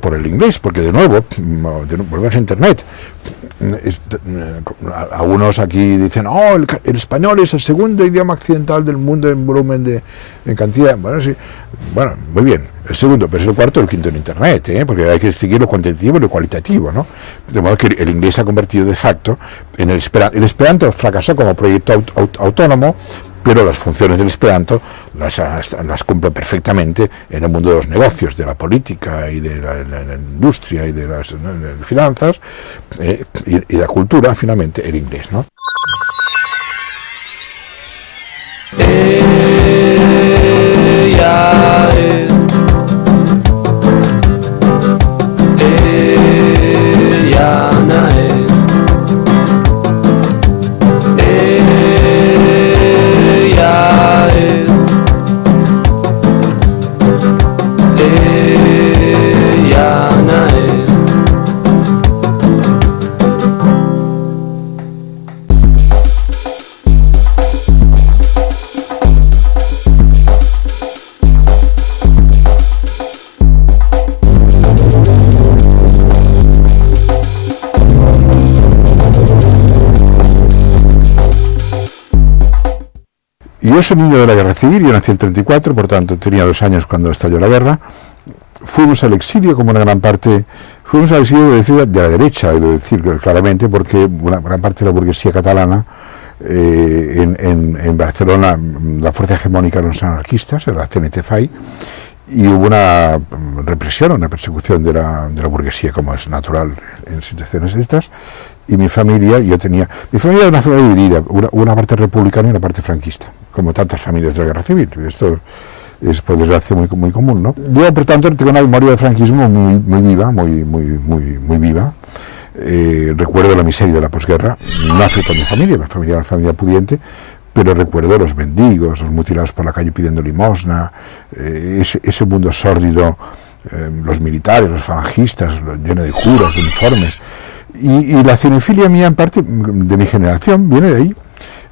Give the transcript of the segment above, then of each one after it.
por el inglés, porque de nuevo, volvemos a Internet. Algunos aquí dicen, el español es el segundo idioma occidental del mundo en volumen en cantidad. Bueno, sí, bueno, muy bien, el segundo, pero es el cuarto o el quinto en Internet, porque hay que distinguir lo cuantitativo y lo cualitativo, ¿no? De modo que el inglés se ha convertido de facto en el Esperanto. El Esperanto fracasó como proyecto autónomo, pero las funciones del Esperanto las cumple perfectamente en el mundo de los negocios, de la política y de la industria y de las finanzas y la cultura, finalmente, el inglés, ¿no? Yo soy niño de la Guerra Civil, yo nací en el 34, por tanto tenía 2 años cuando estalló la guerra. Fuimos al exilio como una gran parte, fuimos al exilio de la derecha, he de decir claramente, porque una gran parte de la burguesía catalana, en Barcelona, la fuerza hegemónica eran los anarquistas, era la CNT-FAI, y hubo una represión, una persecución de la burguesía, como es natural en situaciones estas. Y mi familia era una familia dividida, una parte republicana y una parte franquista, como tantas familias de la Guerra Civil. Esto es, por desgracia, muy, muy común, ¿no? Yo, por tanto, tengo una memoria del franquismo muy viva, muy viva. Recuerdo la miseria de la posguerra, no afectó a mi familia era una familia pudiente, pero recuerdo los mendigos, los mutilados por la calle pidiendo limosna, ese mundo sórdido, los militares, los falangistas, lleno de curas, de uniformes. Y la cinefilia mía, en parte de mi generación, viene de ahí.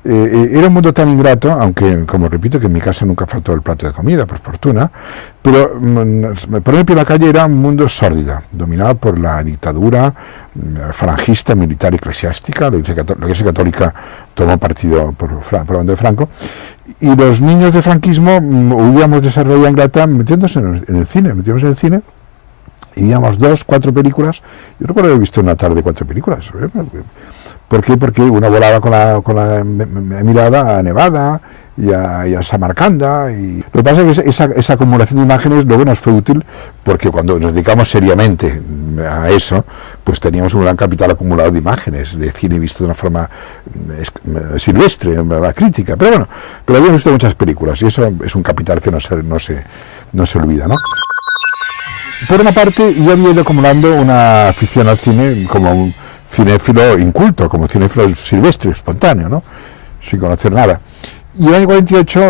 Era un mundo tan ingrato, aunque, como repito, que en mi casa nunca faltó el plato de comida, por fortuna, pero por ejemplo la calle era un mundo sórdido, dominado por la dictadura falangista, militar y eclesiástica. La Iglesia Católica tomó partido por la banda de Franco, y los niños del franquismo huíamos de esa realidad ingrata metiéndonos en el cine, y veíamos 2, 4 películas. Yo recuerdo haber visto una tarde 4 películas. ¿Por qué? Porque uno volaba con la mirada a Nevada y a Samarcanda. Y lo que pasa es que esa acumulación de imágenes luego nos fue útil, porque cuando nos dedicamos seriamente a eso, pues teníamos un gran capital acumulado de imágenes, de cine visto de una forma silvestre, crítica. Pero habíamos visto muchas películas, y eso es un capital que no se olvida, ¿no? Por una parte, yo había ido acumulando una afición al cine como un cinéfilo inculto, como cinéfilo silvestre, espontáneo, ¿no? Sin conocer nada. Y en el año 48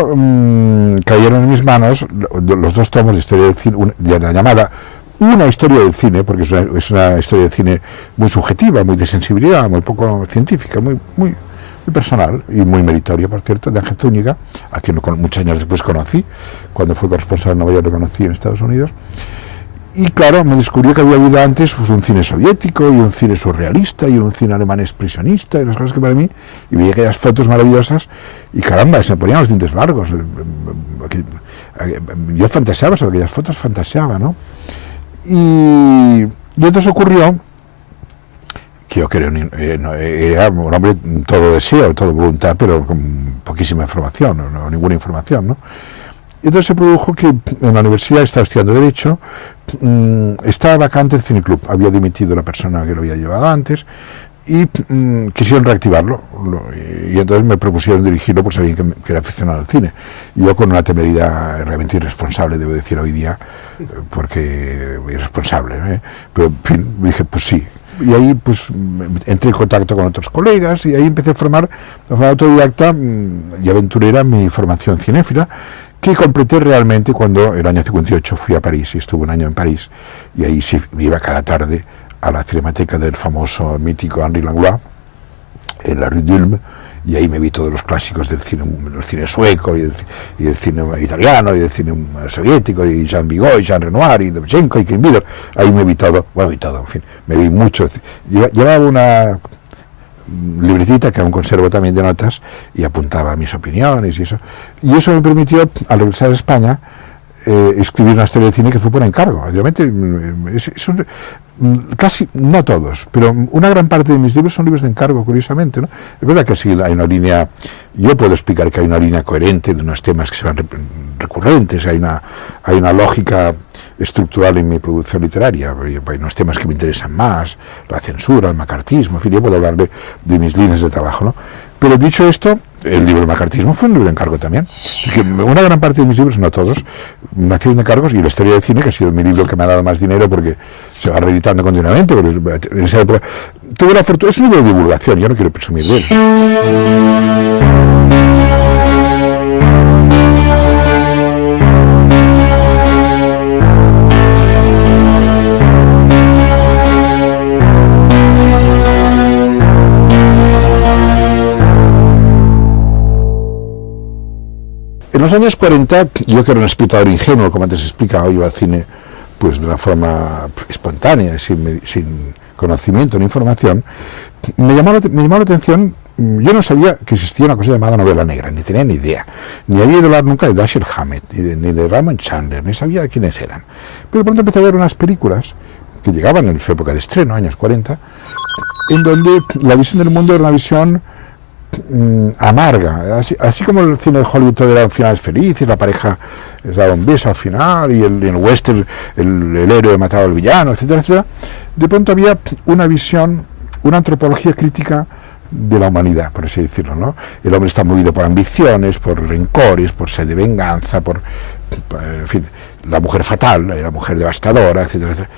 cayeron en mis manos los 2 tomos de historia del cine, de la llamada Una historia del cine, porque es una historia del cine muy subjetiva, muy de sensibilidad, muy poco científica, muy personal y muy meritoria, por cierto, de Ángel Zúñiga, a quien muchos años después conocí, cuando fue corresponsal en Nueva York, lo conocí en Estados Unidos. Y claro, me descubrió que había habido antes pues, un cine soviético y un cine surrealista y un cine alemán expresionista y las cosas que para mí, y veía aquellas fotos maravillosas y caramba, se me ponían los dientes largos. Yo fantaseaba sobre aquellas fotos, fantaseaba, ¿no? Y entonces ocurrió que yo creo era un hombre todo deseo, todo voluntad, pero con poquísima información, no ninguna información, ¿no? Y entonces se produjo que en la universidad estaba estudiando Derecho, estaba vacante el cineclub, había dimitido la persona que lo había llevado antes, y quisieron reactivarlo, y entonces me propusieron dirigirlo, pues sabían que era aficionado al cine. Y yo, con una temeridad realmente irresponsable, debo decir hoy día, porque irresponsable, pero en fin, dije, pues sí. Y ahí pues entré en contacto con otros colegas, y ahí empecé a formar de forma autodidacta y aventurera mi formación cinéfila, que completé realmente cuando el año 58 fui a París, y estuve un año en París, y ahí sí me iba cada tarde a la cinemateca del famoso mítico Henri Langlois, en la Rue d'Ulm, y ahí me vi todos los clásicos del cine sueco y del cine italiano y del cine soviético, y Jean Vigo y Jean Renoir y Dovzhenko y Kim Vidor. Ahí me vi todo, en fin, me vi mucho. Llevaba una libretita que aún conservo también de notas y apuntaba mis opiniones y eso me permitió, al regresar a España, escribir una historia de cine que fue por encargo. Obviamente, casi, no todos, pero una gran parte de mis libros son libros de encargo, curiosamente, ¿no? Es verdad que sí, hay una línea, yo puedo explicar que hay una línea coherente de unos temas que se van recurrentes, hay una lógica estructural en mi producción literaria, hay unos temas que me interesan más, la censura, el macartismo, en fin, yo puedo hablar de mis líneas de trabajo, ¿no? Pero dicho esto, el libro del macartismo fue un libro de encargo también. Que una gran parte de mis libros, no todos, nacieron de encargos, y la historia del cine, que ha sido mi libro que me ha dado más dinero porque se va reeditando continuamente, pero en esa época tuve la fortuna, es un libro de divulgación, yo no quiero presumir de él. En los años 40, yo que era un espectador ingenuo, como antes he explicado, iba al cine pues de una forma espontánea, sin conocimiento ni información, me llamó la atención. Yo no sabía que existía una cosa llamada novela negra, ni tenía ni idea, ni había oído hablar nunca de Dashiell Hammett, ni de Raymond Chandler, ni sabía quiénes eran. Pero de pronto empecé a ver unas películas que llegaban en su época de estreno, años 40, en donde la visión del mundo era una visión amarga, así como el cine de Hollywood todo eran finales felices, la pareja les daba un beso al final y el western el héroe mataba al villano, etcétera, etcétera. De pronto había una visión, una antropología crítica de la humanidad, por así decirlo, ¿no? El hombre está movido por ambiciones, por rencores, por sed de venganza, en fin, la mujer fatal, la mujer devastadora, etcétera, etcétera.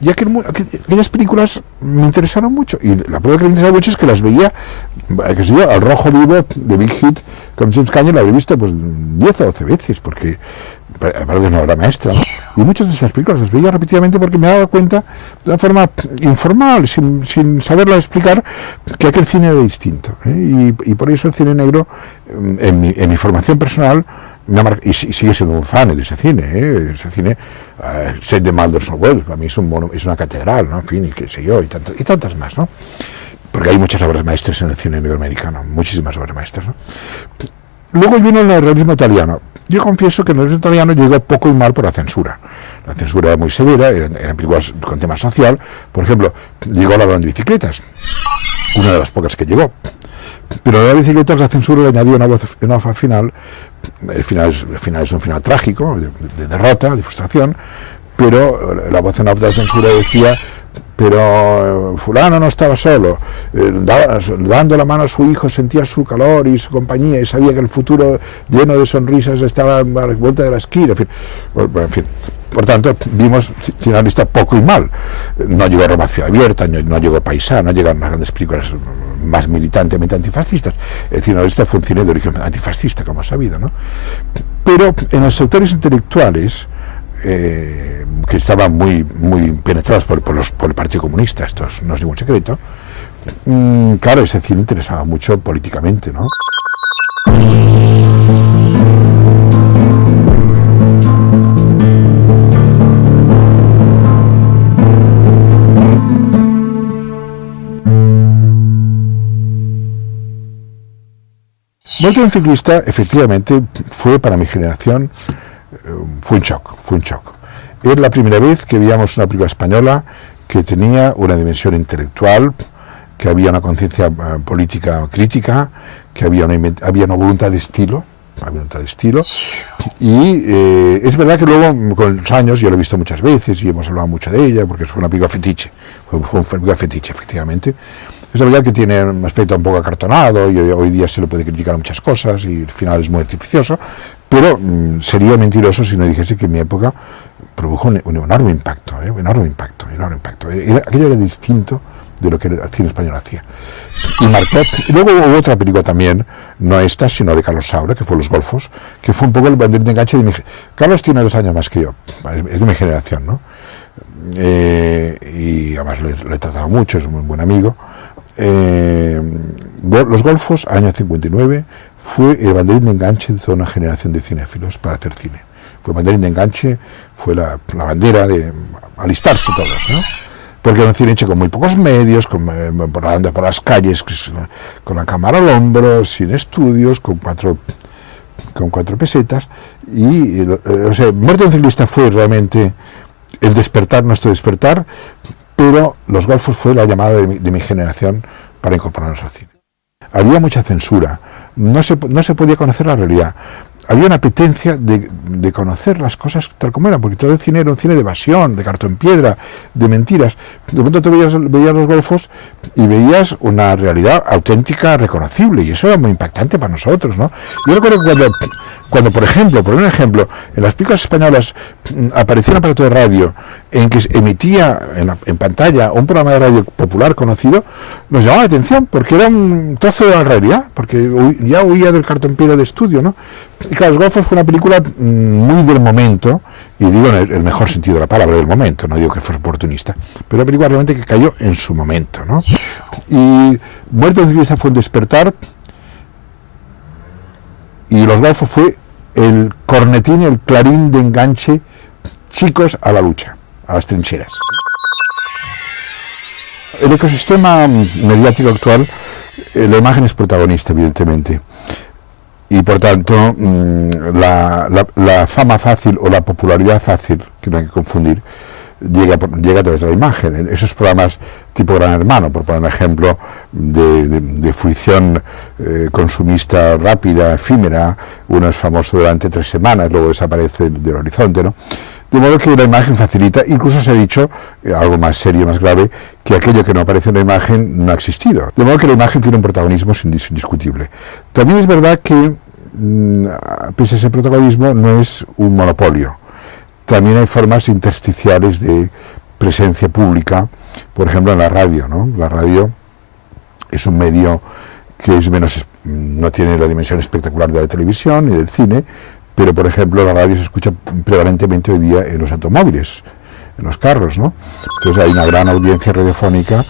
Y aquellas películas me interesaron mucho, y la prueba que me interesaba mucho es que las veía, que sé yo, Al rojo vivo de Big Hit con James Cagney, la había visto pues 10 o 12 veces, porque aparte de una obra maestra, ¿no? Y muchas de esas películas las veía repetidamente porque me daba cuenta de una forma informal, sin saberla explicar, que aquel cine era distinto, ¿eh? Y por eso el cine negro, en mi formación personal, y sigue siendo un fan de ese cine, Set de Maldorson Wells, para mí es una catedral, ¿no? En fin, y qué sé yo, y tantas más, ¿no? Porque hay muchas obras maestras en el cine negro americano, muchísimas obras maestras, ¿no? Luego vino el neorrealismo italiano. Yo confieso que el neorrealismo italiano llegó poco y mal por la censura. La censura era muy severa, eran películas con tema social. Por ejemplo, llegó Ladrón de bicicletas, una de las pocas que llegó. Pero a la bicicleta la censura le añadió una voz en off al final. El final es un final trágico, de derrota, de frustración, pero la voz en off de la censura decía: pero fulano no estaba solo, dando la mano a su hijo sentía su calor y su compañía y sabía que el futuro lleno de sonrisas estaba a la vuelta de la esquina, en fin. Por tanto, vimos finalista poco y mal. No llegó Roma Ciudad Abierta, no llegó Paisá, no llegaron las grandes películas más militantemente antifascistas. El finalista fue un cine de origen antifascista, como sabido, ¿no? Pero en los sectores intelectuales, que estaban muy penetrados por el Partido Comunista, esto no es ningún secreto, claro, ese cine interesaba mucho políticamente, ¿no? Vuelto en ciclista, efectivamente, fue para mi generación, fue un shock. Era la primera vez que veíamos una película española que tenía una dimensión intelectual, que había una conciencia política crítica, que había una voluntad de estilo, y es verdad que luego con los años yo lo he visto muchas veces y hemos hablado mucho de ella porque fue una película fetiche, efectivamente. Es verdad que tiene un aspecto un poco acartonado y hoy día se le puede criticar a muchas cosas y el final es muy artificioso, pero sería mentiroso si no dijese que en mi época produjo un enorme impacto, enorme impacto. Aquello era distinto de lo que el cine español hacía. Y marcó. Y luego hubo otra película también, no esta, sino de Carlos Saura, que fue Los Golfos, que fue un poco el banderín de enganche de mi generación. Carlos tiene 2 años más que yo, es de mi generación, ¿no? Y además le he tratado mucho, es un muy buen amigo. Los Golfos, año 59, fue el banderín de enganche de toda una generación de cinéfilos para hacer cine. Fue el banderín de enganche, fue la bandera de alistarse todos, ¿no? Porque era un cine hecho con muy pocos medios, andando por las calles, con la cámara al hombro, sin estudios, con cuatro pesetas. Y Muerte de un ciclista fue realmente el despertar, nuestro despertar, pero Los Golfos fue la llamada de mi generación para incorporarnos al cine. Había mucha censura, no se podía conocer la realidad. Había una apetencia de conocer las cosas tal como eran, porque todo el cine era un cine de evasión, de cartón piedra, de mentiras. De pronto tú veías Los Golfos y veías una realidad auténtica, reconocible, y eso era muy impactante para nosotros, ¿no? Yo recuerdo que cuando por un ejemplo, en las películas españolas aparecía un aparato de radio en que se emitía en pantalla un programa de radio popular conocido, nos llamaba la atención, porque era un trozo de la realidad, porque ya huía del cartón piedra de estudio, ¿no? Y claro, Los Golfos fue una película muy del momento, y digo en el mejor sentido de la palabra, del momento, no digo que fuese oportunista, pero una película realmente que cayó en su momento, ¿no? Y Muerte de un ciclista fue un despertar, y Los Golfos fue el cornetín, el clarín de enganche, chicos a la lucha, a las trincheras. El ecosistema mediático actual, la imagen es protagonista, evidentemente. Y por tanto, la fama fácil o la popularidad fácil, que no hay que confundir, llega a través de la imagen. Esos programas tipo Gran Hermano, por poner un ejemplo, de fruición consumista rápida, efímera, uno es famoso durante 3 semanas, luego desaparece del horizonte, ¿no? De modo que la imagen facilita, incluso se ha dicho, algo más serio, más grave, que aquello que no aparece en la imagen no ha existido. De modo que la imagen tiene un protagonismo indiscutible. También es verdad que, pese a ese protagonismo, no es un monopolio. También hay formas intersticiales de presencia pública, por ejemplo en la radio, ¿no? La radio es un medio que no tiene la dimensión espectacular de la televisión y del cine, pero por ejemplo la radio se escucha prevalentemente hoy día en los automóviles, en los carros, ¿no? Entonces hay una gran audiencia radiofónica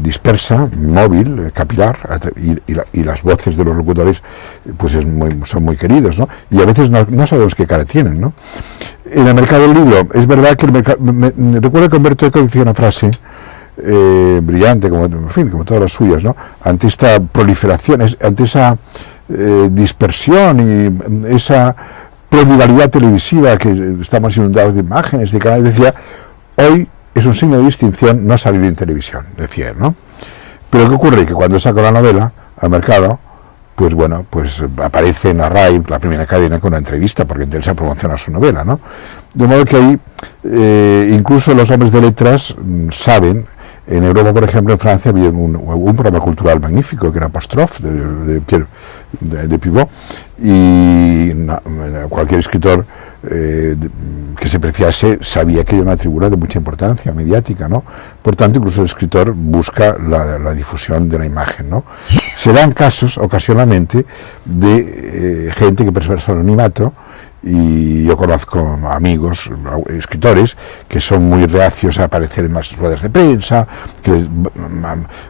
dispersa, móvil, capilar, y las voces de los locutores pues son muy queridos, ¿no? Y a veces no sabemos qué cara tienen, ¿no? En el mercado del libro, es verdad que recuerdo que Humberto Eco decía una frase brillante, como todas las suyas, ¿no? Ante esta proliferación, ante esa dispersión y esa prodigalidad televisiva que estamos inundados de imágenes, de canales, decía, hoy es un signo de distinción no salir en televisión, decía él, ¿no? Pero ¿qué ocurre? Que cuando saco la novela al mercado, pues bueno, pues aparece en la RAI, la primera cadena, con una entrevista, porque interesa promocionar su novela, ¿no? De modo que ahí, incluso los hombres de letras saben. En Europa, por ejemplo, en Francia había un programa cultural magnífico que era Apostrophe de Pivot, y cualquier escritor que se preciase sabía que era una tribuna de mucha importancia mediática, ¿no? Por tanto, incluso el escritor busca la difusión de la imagen, ¿no? Se dan casos ocasionalmente de gente que prefiere su anonimato, y yo conozco amigos, escritores, que son muy reacios a aparecer en las ruedas de prensa, que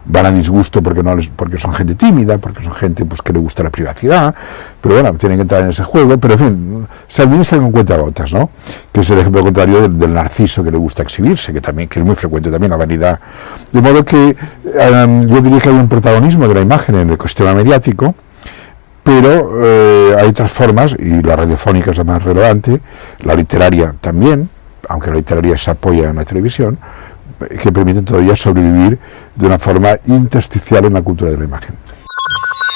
van a disgusto porque son gente tímida, porque son gente pues que le gusta la privacidad, pero bueno, tienen que entrar en ese juego, pero en fin, se administran con cuentagotas, ¿no? Que es el ejemplo contrario del narciso que le gusta exhibirse, que es muy frecuente también la vanidad. De modo que yo diría que hay un protagonismo de la imagen en el ecosistema mediático, pero hay otras formas, y la radiofónica es la más relevante, la literaria también, aunque la literaria se apoya en la televisión, que permiten todavía sobrevivir de una forma intersticial en la cultura de la imagen.